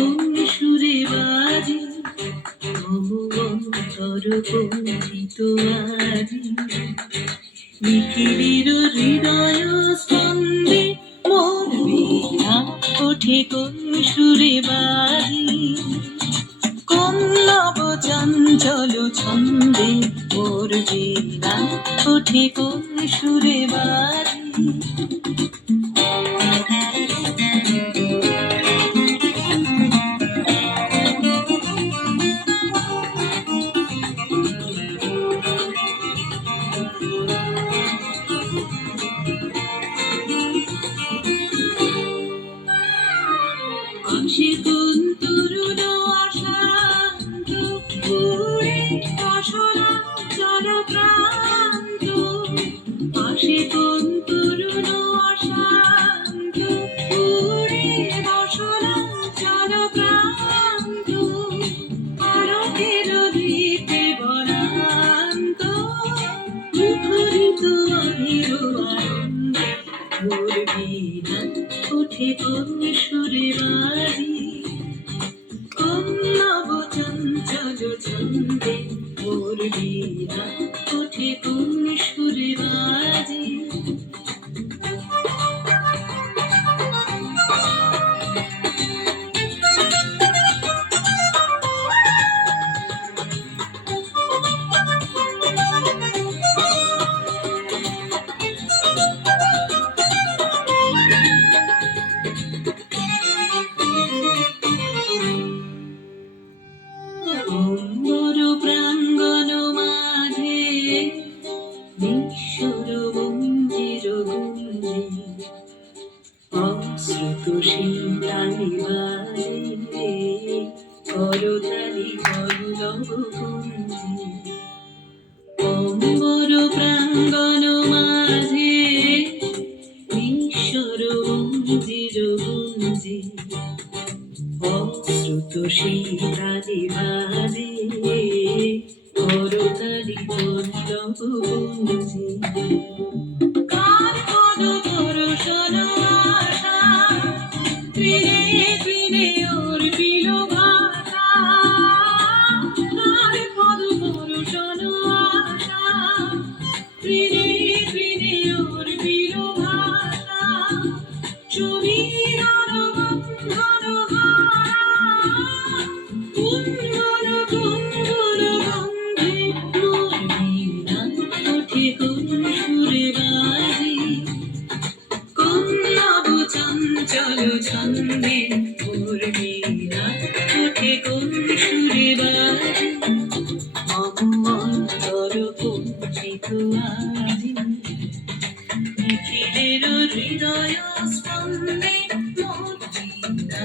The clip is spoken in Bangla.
কোন সুরে বাজে অমর কণ্ঠিত আজি নিখিলের হৃদয় স্পন্দে মোর বীণা ওঠে কোন সুরে বাজে কোন নব চঞ্চল ছন্দে মোর বীণা ওঠে কোন সুরে বাজে আসে কোন তরুণ অশান্ত ঘুরে রসনা জলপ্রান্ত আসে কোন তরুণ অশান্ত ঘুরে রসনা জলপ্রান্ত আলোকের দিতে বরান্ত মুখরিত অধীর আনন্দে মোর বীণা ওঠে কোন সুরে বাজি কোন নব চঞ্চল ছন্দে মোর বীণা ওঠে কোন সুরে বাজি অম্বর প্রাঙ্গণ মাঝে নিঃস্বর মঞ্জির গুঞ্জে অশ্রুত শিলালি বাজে করতালি পল্লব কুঞ্জে অম্বর প্রাঙ্গণ মাঝে নিঃস্বর মঞ্জির গুঞ্জে অশ্রুত শিলালি বাজে করতালি পল্লব কুঞ্জে কার পদ দর্শন আশা ত্রিনে ত্রিনে অর্পিল ভাষা কার পদ দর্শন আশা ত্রিনে ত্রিনে অর্পিল ভাষা সমীরণ বন্ধন হারা কুঞ্জন কুঞ্জন গন্ধে মোর বীণা ওঠে কোন সুরে বাজি কোন নব চঞ্চল ছন্দে মোর বীণা ওঠে কোন সুরে বাজি অমর কণ্ঠিত আজি নিখিলের হৃদয় স্পন্দে মোর বীণা